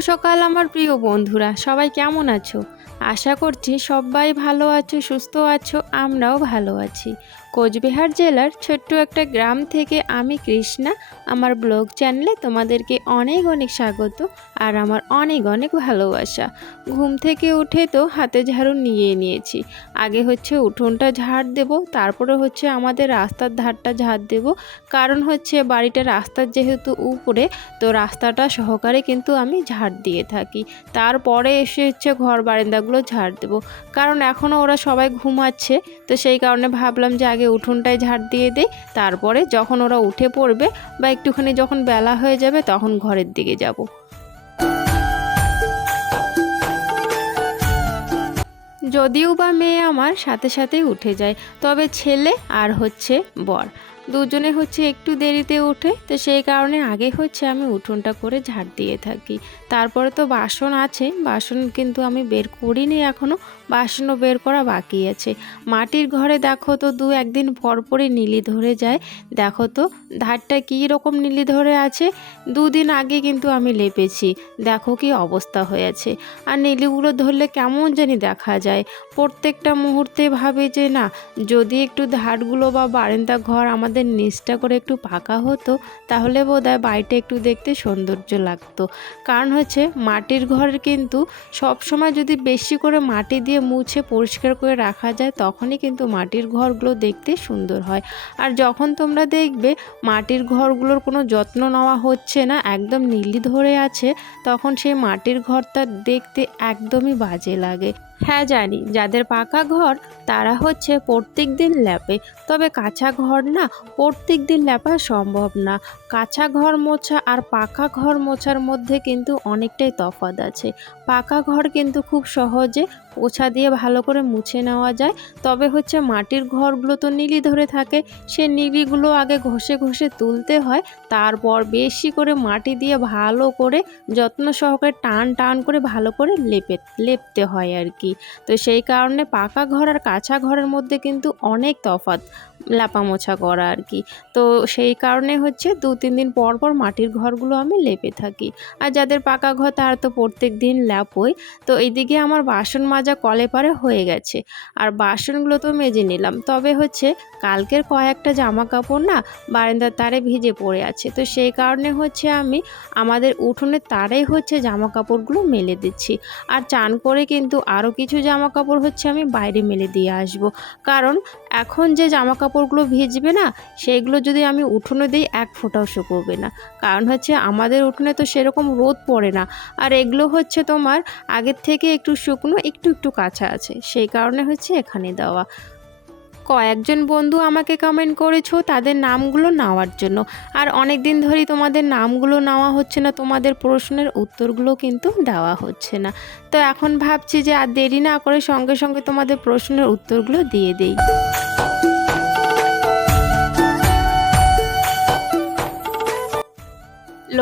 সকাল আমার প্রিয় বন্ধুরা, সবাই কেমন আছো? আশা করছি সবাই ভালো আছো, সুস্থ আছো, আমরাও ভালো আছি। কোচবিহার জেলার ছোট্ট একটা গ্রাম থেকে আমি কৃষ্ণা, আমার ব্লগ চ্যানেলে তোমাদেরকে অনেক অনেক স্বাগত আর আমার অনেক অনেক ভালোবাসা। ঘুম থেকে উঠে তো হাতে ঝাড়ু নিয়ে নিয়েছি। আগে হচ্ছে উঠোনটা ঝাড় দেব, তারপরে হচ্ছে আমাদের রাস্তার ধারটা ঝাড় দেব। কারণ হচ্ছে বাড়িটা রাস্তার যেহেতু উপরে, তো রাস্তাটা সহকারে কিন্তু আমি ঝাড় দিয়ে থাকি। তারপরে এসে হচ্ছে ঘর বারান্দাগুলো ঝাড় দেবো। কারণ এখনও ওরা সবাই ঘুমাচ্ছে, তো সেই কারণে ভাবলাম যে আগে উঠোনটায় ঝাড় দিয়ে দিই, তারপরে যখন ওরা উঠে পড়বে বা একটুখানি যখন বেলা হয়ে যাবে তখন ঘরের দিকে যাব। যদিও বা মেয়ে আমার সাথে সাথে উঠে যায়, তবে ছেলে আর হচ্ছে বর। দুজনে হচ্ছে একটু দেরিতে ওঠে, তো সেই কারণে আগে হচ্ছে আমি উঠোনটা করে ঝাড় দিয়ে থাকি। তারপরে তো বাসন আছে, বাসন কিন্তু আমি বের করিনি এখনও বাসনও বের করা বাকি আছে। মাটির ঘরে দেখো তো দু একদিন পর পরই নীলি ধরে যায়, দেখো তো ধারটা কী রকম নীলি ধরে আছে, দুদিন আগে কিন্তু আমি লেপেছি, দেখো কি অবস্থা হয়েছে। আর নীলিগুলো ধরলে কেমন জানি দেখা যায়, প্রত্যেকটা মুহূর্তে ভাবে যে না, যদি একটু ধারগুলো বা বারেন্দা ঘর আমাদের নিচটা করে একটু পাকা হতো, তাহলে বোধহয় বাড়িটা একটু দেখতে সৌন্দর্য লাগতো। কারণ হচ্ছে মাটির ঘর কিন্তু সব সময় যদি বেশি করে মাটি দিয়ে মুছে পরিষ্কার করে রাখা যায়, তখনই কিন্তু মাটির ঘরগুলো দেখতে সুন্দর হয়। আর যখন তোমরা দেখবে মাটির ঘরগুলোর কোনো যত্ন নেওয়া হচ্ছে না, একদম নীলি ধরে আছে, তখন সেই মাটির ঘরটা দেখতে একদমই বাজে লাগে। হ্যাঁ জানি। যাদের পাকা ঘর, তারা হচ্ছে প্রত্যেক দিন ল্যাপে। তবে কাঁচা ঘর না প্রত্যেক দিন ল্যাপা সম্ভব না। কাঁচা ঘর মোছা আর পাকা ঘর মোছার মধ্যে কিন্তু অনেকটাই তফাৎ আছে। পাকা ঘর কিন্তু খুব সহজে পোছা দিয়ে ভালো করে মুছে নেওয়া যায়। তবে হচ্ছে মাটির ঘরগুলো তো নীলি ধরে থাকে। সে নীলিগুলো আগে ঘষে ঘষে তুলতে হয়। তারপর বেশি করে মাটি দিয়ে ভালো করে যত্ন সহকারে টান টান করে ভালো করে লেপে, লেপতে হয় আর কি। তো সেই কারণে পাকা ঘর আর কাঁচা ঘরের মধ্যে কিন্তু অনেক তফাৎ। লাপা মোছা করা আর কি। তো সেই কারণে হচ্ছে দু, তিন দিন পর পর মাটির ঘরগুলো আমি লেপে থাকি। আর যাদের পাকা ঘর তারা তো প্রত্যেক দিন ল্যাপই তো এইদিকে আমার বাসন মাজা কলে পারে হয়ে গেছে। আর বাসনগুলো তো মেজে নিলাম। তবে হচ্ছে কালকের কয়েকটা জামা কাপড় না বারান্দার তারে ভিজে পড়ে আছে। তো সেই কারণে হচ্ছে আমি আমাদের উঠোনের তারেই হচ্ছে জামা কাপড়গুলো মেলে দিচ্ছি। আর চান করে কিন্তু আরও কিছু জামা কাপড় হচ্ছে আমি বাইরে মেলে দিয়ে আসব। কারণ এখন যে জামা কাপড়গুলো ভিজবে না, সেইগুলো যদি আমি উঠোনে দিই এক ফোঁটাও শুকোবে না। কারণ হচ্ছে আমাদের উঠোনে তো সেরকম রোদ পড়ে না। আর এগুলো হচ্ছে তোমার আগের থেকে একটু শুকনো, একটু একটু কাঁচা আছে। সেই কারণে হচ্ছে এখানে দেওয়া। কয়েকজন বন্ধু আমাকে কমেন্ট করেছ তাদের নামগুলো নেওয়ার জন্য। আর অনেক দিন ধরেই তোমাদের নামগুলো নেওয়া হচ্ছে না, তোমাদের প্রশ্নের উত্তরগুলো কিন্তু দেওয়া হচ্ছে না। তো এখন ভাবছি যে আর দেরি না করে সঙ্গে সঙ্গে তোমাদের প্রশ্নের উত্তরগুলো দিয়ে দেই।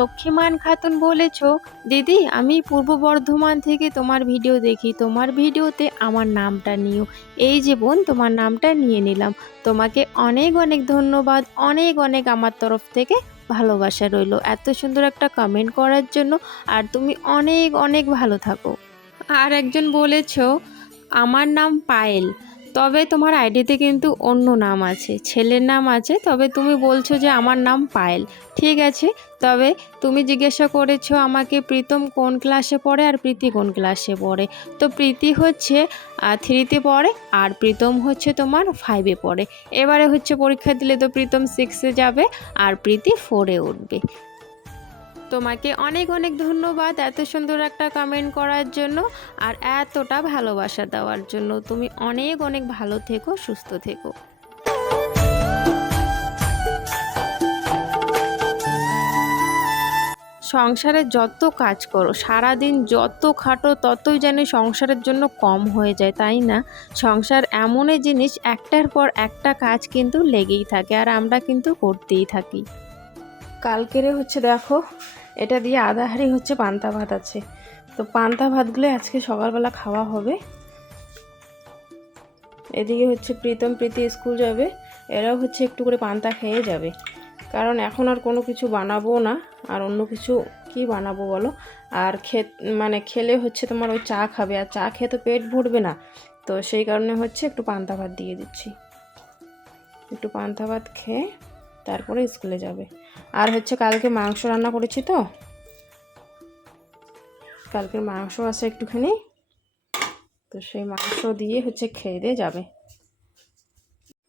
লক্ষ্মীমান খাতুন বলেছ, দিদি, আমি পূর্ব বর্ধমান থেকে তোমার ভিডিও দেখি। তোমার ভিডিওতে আমার নামটা নিও। এই যে বোন, তোমার নামটা নিয়ে নিলাম। তোমাকে অনেক অনেক ধন্যবাদ। অনেক অনেক আমার তরফ থেকে ভালোবাসা রইল। এত সুন্দর একটা কমেন্ট করার জন্য আর তুমি অনেক অনেক ভালো থাকো। আর একজন বলেছ, আমার নাম পায়েল। তবে তোমার আইডিতে কিন্তু অন্য নাম আছে, ছেলের নাম আছে, তবে তুমি বলছো যে আমার নাম পায়েল, ঠিক আছে? তবে তুমি জিজ্ঞাসা করেছ আমাকে প্রীতম কোন ক্লাসে পড়ে আর প্রীতি কোন ক্লাসে পড়ে। তো প্রীতি হচ্ছে থ্রিতে পড়ে আর প্রীতম হচ্ছে তোমার ফাইভে পড়ে। এবারে হচ্ছে পরীক্ষা দিলে তো প্রীতম সিক্সে যাবে আর প্রীতি ফোরে উঠবে। তোমাকে অনেক অনেক ধন্যবাদ এত সুন্দর একটা কমেন্ট করার জন্য আর এতটা ভালোবাসা দেওয়ার জন্য। তুমি অনেক অনেক ভালো থেকো, সুস্থ থেকো। সংসারে যত কাজ করো, সারাদিন যত খাটো ততই যেন সংসারের জন্য কম হয়ে যায়, তাই না? সংসার এমনই জিনিস, একটার পর একটা কাজ কিন্তু লেগেই থাকে আর আমরা কিন্তু করতেই থাকি। কালকেরে হচ্ছে দেখো, এটা দিয়ে আধা হাঁড়ি হচ্ছে পান্তা ভাত আছে। তো পান্তা ভাতগুলো আজকে সকালবেলা খাওয়া হবে। এদিকে হচ্ছে প্রীতম প্রীতি স্কুল যাবে, এরাও হচ্ছে একটু করে পান্তা খেয়ে যাবে। কারণ এখন আর কোনো কিছু বানাবো না, আর অন্য কিছু কি বানাবো বলো? আর খে মানে খেলে হচ্ছে তোমার ওই চা খাবে, আর চা খেয়ে তো পেট ভরবে না। তো সেই কারণে হচ্ছে একটু পান্তা ভাত দিয়ে দিচ্ছি। একটু পান্তা ভাত খেয়ে তারপরে স্কুলে যাবে। আর হচ্ছে কালকে মাংস রান্না করেছি তো? কালকের মাংস আছে একটুখানি। তো সেই মাংস দিয়ে হচ্ছে খেয়ে দিয়ে যাবে।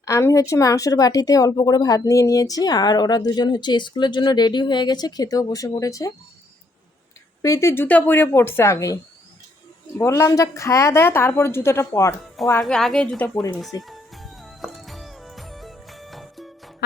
আমি হচ্ছে মাংসের বাটিতে অল্প করে ভাত নিয়ে নিয়েছি, আর ওরা দুজন হচ্ছে স্কুলের জন্য রেডি হয়ে গেছে, খেতেও বসে পড়েছে। প্রীতি জুতা পরে পড়ছে আগে। বললাম যে খায়া দেয়, তারপর জুতোটা পর। ও আগে আগে জুতা পরে নিছে।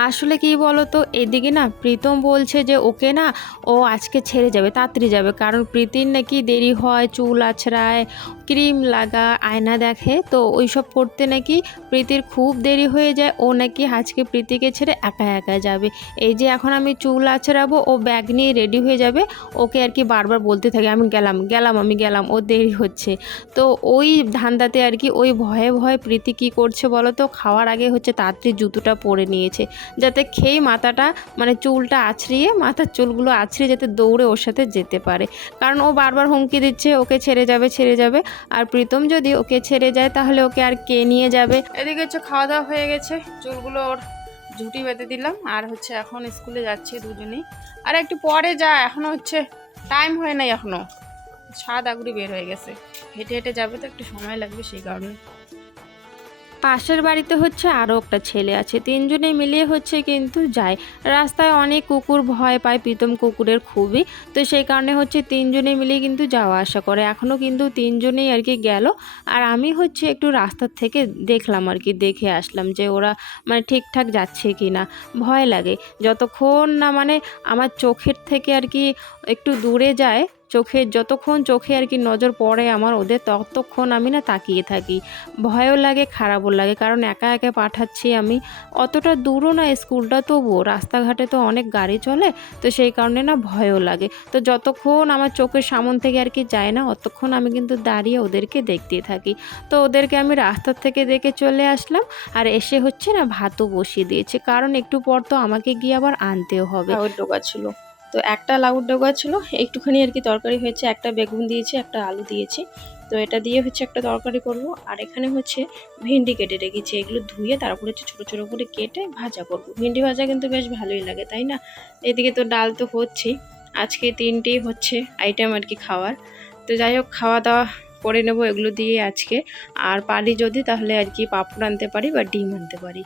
আসলে কি বলো তো এদিকে না প্রীতম বলছে যে ওকে না ও আজকে ছেড়ে যাবে, তাড়াতাড়ি যাবে। কারণ প্রীতির নাকি দেরি হয়, চুল আছড়ায় ক্রিম লাগা আয়না দেখে, তো ওইসব করতে নাকি প্রীতির খুব দেরি হয়ে যায়। ও নাকি আজকে প্রীতিকে ছেড়ে একা একা যাবে। এই যে এখন আমি চুল আছড়াবো, ও ব্যাগ নিয়ে রেডি হয়ে যাবে। ওকে আর কি বারবার বলতে থাকে, আমি গেলাম গেলাম, আমি গেলাম, ও দেরি হচ্ছে। তো ওই ধান্দাতে আর কি ওই ভয়ে ভয়ে প্রীতি কী করছে বলো তো? খাওয়ার আগে হচ্ছে তাড়াতাড়ি জুতোটা পরে নিয়েছে, যাতে খেয়ে মাথাটা মানে চুলটা আছড়িয়ে, মাথার চুলগুলো আছড়িয়ে যাতে দৌড়ে ওর সাথে যেতে পারে। কারণ ও বারবার হুমকি দিচ্ছে, ওকে ছেড়ে যাবে ছেড়ে যাবে। আর প্রীতম যদি ওকে ছেড়ে যায়, তাহলে ওকে আর কে নিয়ে যাবে? এদিকে হচ্ছে খাওয়া দাওয়া হয়ে গেছে, চুলগুলো ওর ঝুটি বেঁধে দিলাম, আর হচ্ছে এখন স্কুলে যাচ্ছে দুজনেই। আর একটু পরে যা, এখনও হচ্ছে টাইম হয় নাই এখনও সাত আগুড়ি বের হয়ে গেছে। হেঁটে হেঁটে যাবে তো একটু সময় লাগবে সেই কারণে। পাশের বাড়িতে হচ্ছে আরও একটা ছেলে আছে। তিনজনে মিলিয়ে হচ্ছে কিন্তু যায়। রাস্তায় অনেক কুকুর ভয় পায়, প্রীতম কুকুরের খুবই। তো সেই কারণে হচ্ছে তিনজনে মিলিয়ে কিন্তু যাওয়া আসা করে। এখনও কিন্তু তিনজনেই আর কি গেল। আর আমি হচ্ছে একটু রাস্তার থেকে দেখলাম আর কি, দেখে আসলাম যে ওরা মানে ঠিকঠাক যাচ্ছে কি না ভয় লাগে। যতক্ষণ না মানে আমার চোখের থেকে আর কি একটু দূরে যায় চোখে, যতক্ষণ চোখে আর কি নজর পড়ে আমার ওদের, ততক্ষণ আমি না তাকিয়ে থাকি। ভয়ও লাগে, খারাপও লাগে, কারণ একা একা পাঠাচ্ছি আমি। অতটা দূরও না স্কুলটা, তবুও রাস্তাঘাটে তো অনেক গাড়ি চলে, তো সেই কারণে না ভয়ও লাগে। তো যতক্ষণ আমার চোখের সামন থেকে আর কি যায় না, অতক্ষণ আমি কিন্তু দাঁড়িয়ে ওদেরকে দেখতে থাকি। তো ওদেরকে আমি রাস্তার থেকে দেখে চলে আসলাম, আর এসে হচ্ছে না ভাতও বসিয়ে দিয়েছে, কারণ একটু পর তো আমাকে গিয়ে আবার আনতেও হবে। লাউয়ের ছিল। তো একটা লাউর ডোকা ছিল, একটুখানি আর কি তরকারি হয়েছে, একটা বেগুন দিয়েছি, একটা আলু দিয়েছি। তো এটা দিয়ে হচ্ছে একটা তরকারি করব, আর এখানে হচ্ছে ভেন্ডি কেটে রেখেছি, এগুলো ধুয়ে তারপর হচ্ছে ছোটো ছোটো করে কেটে ভাজা করব। ভেন্ডি ভাজা কিন্তু বেশ ভালোই লাগে, তাই না? এদিকে তো ডাল তো হচ্ছেই, আজকে তিনটেই হচ্ছে আইটেম আর কি খাওয়ার। তো যাই হোক, খাওয়া দাওয়া করে নেব এগুলো দিয়ে আজকে। আর পারি যদি তাহলে আর কি পাঁপড় আনতে পারি বা ডিম আনতে পারি।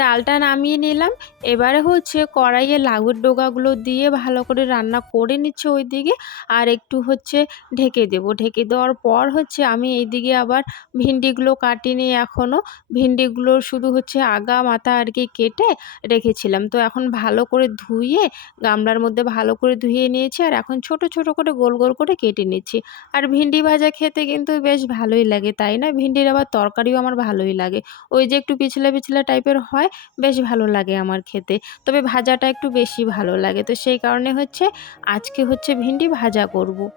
ডালটা নামিয়ে নিলাম। এবারে হচ্ছে কড়াইয়ে লাউয়ের ডোগাগুলো দিয়ে ভালো করে রান্না করে নিচ্ছে ওইদিকে। আর একটু হচ্ছে ঢেকে দেব। ঢেকে দেওয়ার পর হচ্ছে আমি এইদিকে আবার ভিন্ডিগুলো কাটিনি এখনও ভিন্ডিগুলো শুধু হচ্ছে আগা মাথা আর কি কেটে রেখেছিলাম। তো এখন ভালো করে ধুয়ে, গামলার মধ্যে ভালো করে ধুয়ে নিয়েছি আর এখন ছোট ছোট করে গোল গোল করে কেটে নিচ্ছি। আর ভিন্ডি ভাজা খেতে কিন্তু বেশ ভালোই লাগে, তাই না? ভিন্ডির আবার তরকারিও আমার ভালোই লাগে। ওই যে একটু পিছলা পিছলা টাইপের হয়, বেশ ভালো লাগে আমার খেতে। তবে ভাজাটা একটু বেশি ভালো লাগে। তো সেই কারণে হচ্ছে আজকে হচ্ছে ভিন্ডি ভাজা করব।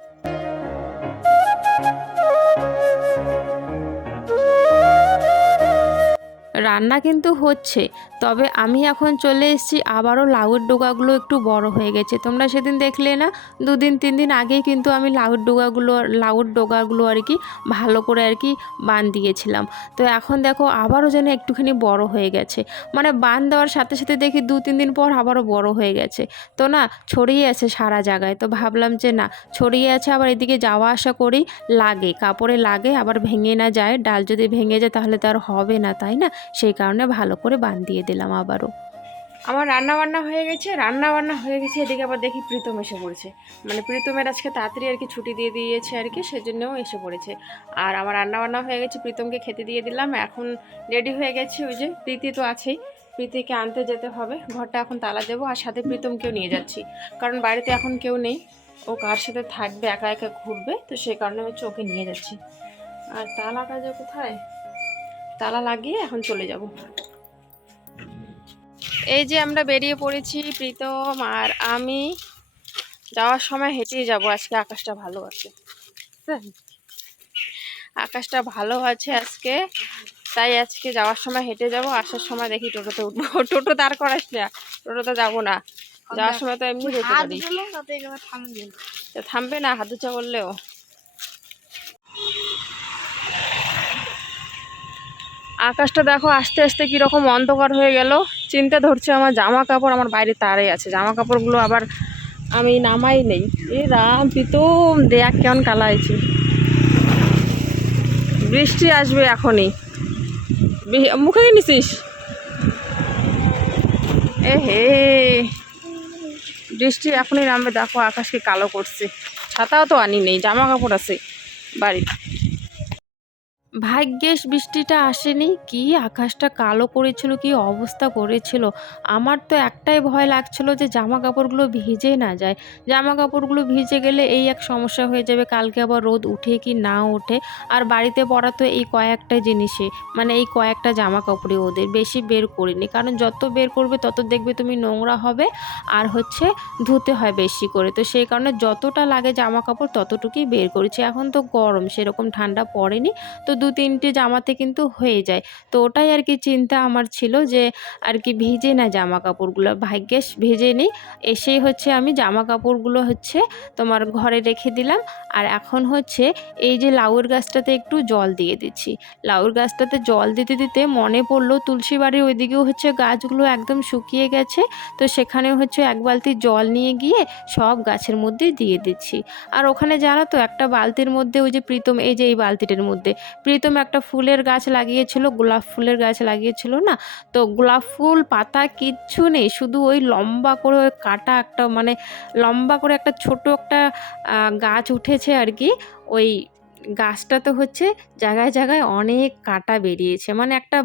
রান্না কিন্তু হচ্ছে, তবে আমি এখন চলে এসেছি, আবারও লাউয়ের ডোকাগুলো একটু বড় হয়ে গেছে। তোমরা সেদিন দেখলে না, দুদিন তিন দিন আগেই কিন্তু আমি লাউয়ের ডোকাগুলো লাউয়ের ডোকাগুলো আর কি ভালো করে আর কি বান দিয়েছিলাম তো এখন দেখো, আবারও যেন একটুখানি বড় হয়ে গেছে। মানে বান দেওয়ার সাথে সাথে দেখি দু, তিন দিন পর আবারও বড় হয়ে গেছে। তো না, ছড়িয়ে আছে সারা জায়গায়। তো ভাবলাম যে না, ছড়িয়ে আছে আবার এদিকে যাওয়া আসা করি, লাগে। কাপড়ে লাগে, আবার ভেঙে না যায়। ডাল যদি ভেঙে যায় তাহলে তো আর হবে না, তাই না? সেই কারণে ভালো করে বান দিয়ে দিলাম আবারও। আমার রান্না বান্না হয়ে গেছে রান্না বান্না হয়ে গেছে, এদিকে আবার দেখি প্রীতম এসে পড়েছে। মানে প্রীতমের আজকে তাড়াতাড়ি আর কি ছুটি দিয়ে দিয়েছে আর কি, সেজন্যও এসে পড়েছে। আর আমার রান্না বান্না হয়ে গেছে, প্রীতমকে খেতে দিয়ে দিলাম, এখন রেডি হয়ে গেছে ওই যে, প্রীতি তো আছেই। প্রীতিকে আনতে যেতে হবে, ঘরটা এখন তালা দেবো, আর সাথে প্রীতমকেও নিয়ে যাচ্ছি। কারণ বাড়িতে এখন কেউ নেই, ও কার সাথে থাকবে, একা একা ঘুরবে, তো সেই কারণে হচ্ছে ওকে নিয়ে যাচ্ছি। আর তালাটা যে কোথায়? তালা লাগিয়ে এখন চলে যাব। এই যে আমরা বেরিয়ে পড়েছি প্রীতম আর আমি। যাওয়ার সময় হেঁটেই যাব আজকে আকাশটা ভালো আছে। আকাশটা ভালো আছে আজকে তাই আজকে যাওয়ার সময় হেঁটে যাব আসার সময় দেখি টোটোতে উঠবো। টোটো দাঁড় করাস না টোটোতে যাব না। যাওয়ার সময় তো এমনি থামবে। না হাত উঁচা করলেও আকাশটা দেখো আস্তে আস্তে কীরকম অন্ধকার হয়ে গেল। চিন্তা ধরছে আমার জামা কাপড় আমার বাইরে তারে আছে। জামা কাপড়গুলো আবার আমি নামাই নেই। এ রাম প্রীতম, দেখ কেমন কালাইছে বৃষ্টি আসবে এখনই। মুখে নিছিস? এ হে। বৃষ্টি এখনই নামবে। দেখো আকাশকে কালো করছে। ছাতাও তো আনি নেই জামা কাপড় আছে বাড়িতে। ভাগ্যেশ বৃষ্টিটা আসেনি, কি আকাশটা কালো করেছিল, কি অবস্থা করেছিল। আমার তো একটাই ভয় লাগছিল যে জামা কাপড়গুলো ভিজে না যায়। জামা কাপড়গুলো ভিজে গেলে এই এক সমস্যা হয়ে যাবে, কালকে আবার রোদ উঠে কি না ওঠে। আর বাড়িতে পরা তো এই কয়েকটা জিনিসে মানে এই কয়েকটা জামা কাপড়ই ওদের, বেশি বের করিনি। কারণ যত বের করবে, তত দেখবে তুমি নোংরা হবে, আর হচ্ছে ধুতে হয় বেশি করে। তো সেই কারণে যতটা লাগে জামা কাপড় ততটুকুই বের করেছি। এখন তো গরম, সেরকম ঠান্ডা পড়েনি। তো দু তিনটে জামাতে কিন্তু হয়ে যায়। তো ওটাই আর কি চিন্তা আমার ছিল যে আর কি ভিজে না জামা কাপড়গুলো ভাগ্যেস ভেজে নেই। এসেই হচ্ছে আমি জামা কাপড়গুলো হচ্ছে তোমার ঘরে রেখে দিলাম। আর এখন হচ্ছে এই যে লাউর গাছটাতে একটু জল দিয়ে দিচ্ছি। লাউর গাছটাতে জল দিতে দিতে মনে পড়ল তুলসী বাড়ির ওইদিকেও হচ্ছে গাছগুলো একদম শুকিয়ে গেছে। তো সেখানে হচ্ছে এক বালতি জল নিয়ে গিয়ে সব গাছের মধ্যে দিয়ে দিচ্ছি। আর ওখানে জানো তো একটা বালতির মধ্যে ওই যে প্রীতম, এই যে এই বালতিটার মধ্যে প্রীতম একটা ফুলের গাছ লাগিয়েছিল, গোলাপ ফুলের গাছ লাগিয়েছিল না? তো গোলাপ ফুল, পাতা কিচ্ছু নেই, শুধু ওই লম্বা করে ওই কাটা একটা মানে লম্বা করে একটা ছোট একটা গাছ উঠেছে আর কি। ওই গাছটা তো হচ্ছে জায়গায় জায়গায় অনেক কাটা বেরিয়েছে মানে একটা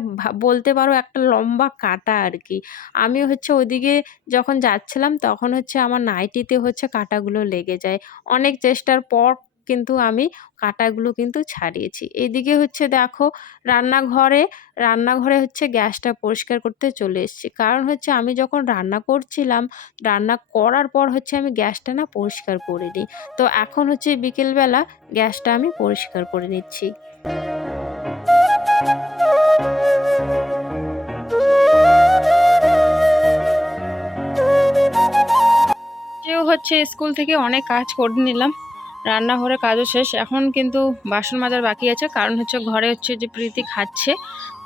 বলতে পারো একটা লম্বা কাটা আর কি। আমি হচ্ছে ওদিকে যখন যাচ্ছিলাম, তখন হচ্ছে আমার নাইটিতে হচ্ছে কাটাগুলো লেগে যায়। অনেক চেষ্টার পর কিন্তু আমি কাটাগুলো কিন্তু ছাড়িয়েছি। এদিকে হচ্ছে দেখো রান্নাঘরে রান্নাঘরে হচ্ছে গ্যাসটা পরিষ্কার করতে চলে এসেছি। কারণ হচ্ছে আমি যখন রান্না করছিলাম, রান্না করার পর হচ্ছে আমি গ্যাসটা না পরিষ্কার করে নিই তো এখন হচ্ছে বিকেলবেলা গ্যাসটা আমি পরিষ্কার করে নিচ্ছি। হচ্ছে স্কুল থেকে অনেক কাজ করে নিলাম। রান্নাঘরে কাজও শেষ। এখন কিন্তু বাসন মাজার বাকি আছে। কারণ হচ্ছে ঘরে হচ্ছে যে প্রীতি খাচ্ছে,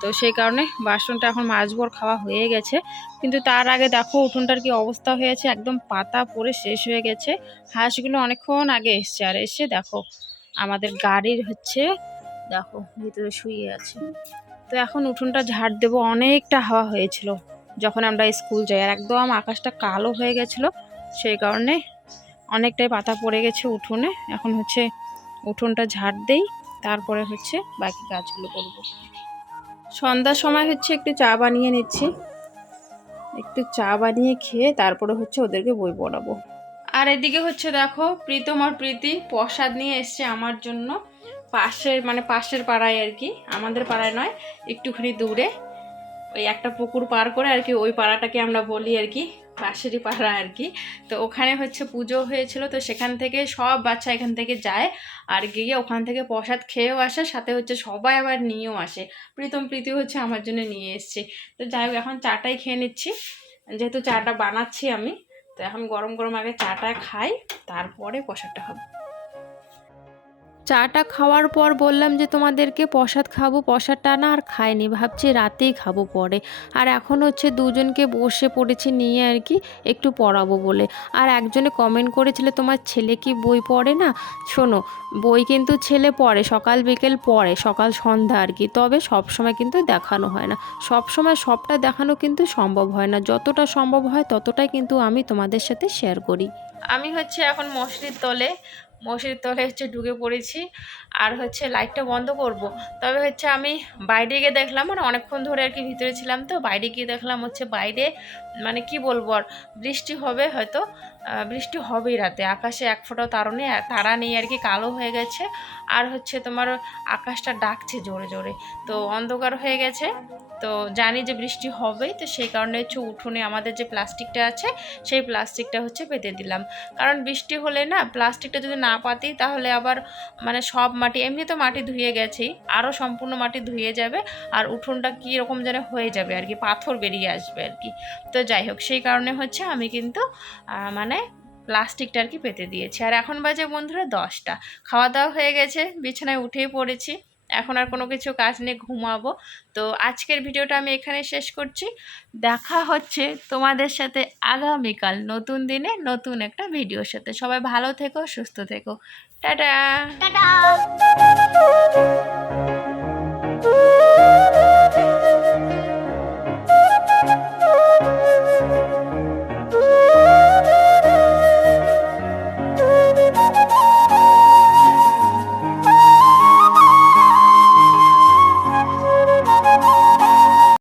তো সেই কারণে বাসনটা এখন মাজবর খাওয়া হয়ে গেছে। কিন্তু তার আগে দেখো উঠোনটার কি অবস্থা হয়েছে, একদম পাতা পড়ে শেষ হয়ে গেছে। হাঁসগুলো অনেকক্ষণ আগে এসছে। আর এসে দেখো, আমাদের গাড়ির হচ্ছে, দেখো ভিতরে শুয়ে আছে। তো এখন উঠোনটা ঝাড় দেবো। অনেকটা হাওয়া হয়েছিল যখন আমরা স্কুল যাই। আর একদম আকাশটা কালো হয়ে গেছিল, সেই কারণে অনেকটাই পাতা পড়ে গেছে উঠোনে। এখন হচ্ছে উঠোনটা ঝাড় দেই, তারপরে হচ্ছে বাকি কাজগুলো করব। সন্ধ্যার সময় হচ্ছে একটু চা বানিয়ে নিচ্ছি। একটু চা বানিয়ে খেয়ে তারপরে হচ্ছে ওদেরকে বই পড়াবো। আর এদিকে হচ্ছে দেখো, প্রীতম আর প্রীতি প্রসাদ নিয়ে এসছে আমার জন্য। পাশের মানে পাশের পাড়ায় আর কি, আমাদের পাড়ায় নয়, একটুখানি দূরে। ওই একটা পুকুর পার করে আর কি ওই পাড়াটাকে আমরা বলি আর কি পাশেরই পাড়া আর কি তো ওখানে হচ্ছে পুজো হয়েছিল, তো সেখান থেকে সব বাচ্চা এখান থেকে যায় আর গিয়ে ওখান থেকে প্রসাদ খেয়েও আসে, সাথে হচ্ছে সবাই আবার নিয়েও আসে। প্রীতম প্রীতি হচ্ছে আমার জন্য নিয়ে এসছে। তো যাই হোক, এখন চাটাই খেয়ে নিচ্ছি। যেহেতু চাটা বানাচ্ছি আমি, তো এখন গরম গরম আগে চাটা খাই, তারপরে প্রসাদটা হবে চাটা খাওয়ার পর বললাম যে, তোমাদেরকে প্রসাদ খাব। প্রসাদটা না আর খাইনি, ভাবছি রাতেই খাব পরে। আর এখন হচ্ছে দুজনকে বসে পড়েছি নিয়ে আর কি একটু পড়াবো বলে। আর একজনে কমেন্ট করেছিল, তোমার ছেলে কি বই পড়ে না? শোনো, বই কিন্তু ছেলে পড়ে, সকাল বিকেল পড়ে, সকাল সন্ধ্যা আর কি। তবে সব সময় কিন্তু দেখানো হয় না। সব সময় সবটা দেখানো কিন্তু সম্ভব হয় না। যতটা সম্ভব হয় ততটাই কিন্তু আমি তোমাদের সাথে শেয়ার করি। আমি হচ্ছে এখন মশরির তলে মশরির তলে হচ্ছে ঢুকে পড়েছি আর হচ্ছে লাইটটা বন্ধ করব। তবে হচ্ছে আমি বাইরে গিয়ে দেখলাম মানে অনেকক্ষণ ধরে আর কি ভিতরে ছিলাম তো, বাইরে গিয়ে দেখলাম হচ্ছে বাইরে মানে কি বলব আর, বৃষ্টি হবে হয়তো। বৃষ্টি হবেই রাতে। আকাশে এক ফোঁটাও তারা নেই তারা নেই আর কি, কালো হয়ে গেছে। আর হচ্ছে তোমার আকাশটা ডাকছে জোরে জোরে। তো অন্ধকার হয়ে গেছে। তো জানি যে বৃষ্টি হবেই, তো সেই কারণে হচ্ছে উঠোনে আমাদের যে প্লাস্টিকটা আছে, সেই প্লাস্টিকটা হচ্ছে পেতে দিলাম। কারণ বৃষ্টি হলে না, প্লাস্টিকটা যদি না পাতি, তাহলে আবার মানে সব মাটি, এমনি তো মাটি ধুয়ে গেছেই আরও সম্পূর্ণ মাটি ধুয়ে যাবে। আর উঠোনটা কী রকম যেন হয়ে যাবে আর কি, পাথর বেরিয়ে আসবে আর কি। তো যাই হোক, সেই কারণে হচ্ছে আমি কিন্তু মানে প্লাস্টিকটা আর কি পেতে দিয়েছি। আর এখন বাজে বন্ধুরা দশটা। খাওয়া দাওয়া হয়ে গেছে, বিছানায় উঠেই পড়েছি। এখন আর কোনো কিছু কাজ নেই, ঘুমাবো। তো আজকের ভিডিওটা আমি এখানে শেষ করছি। দেখা হচ্ছে তোমাদের সাথে আগামীকাল নতুন দিনে নতুন একটা ভিডিওর সাথে। সবাই ভালো থেকো, সুস্থ থেকো। টাটা! টাটা!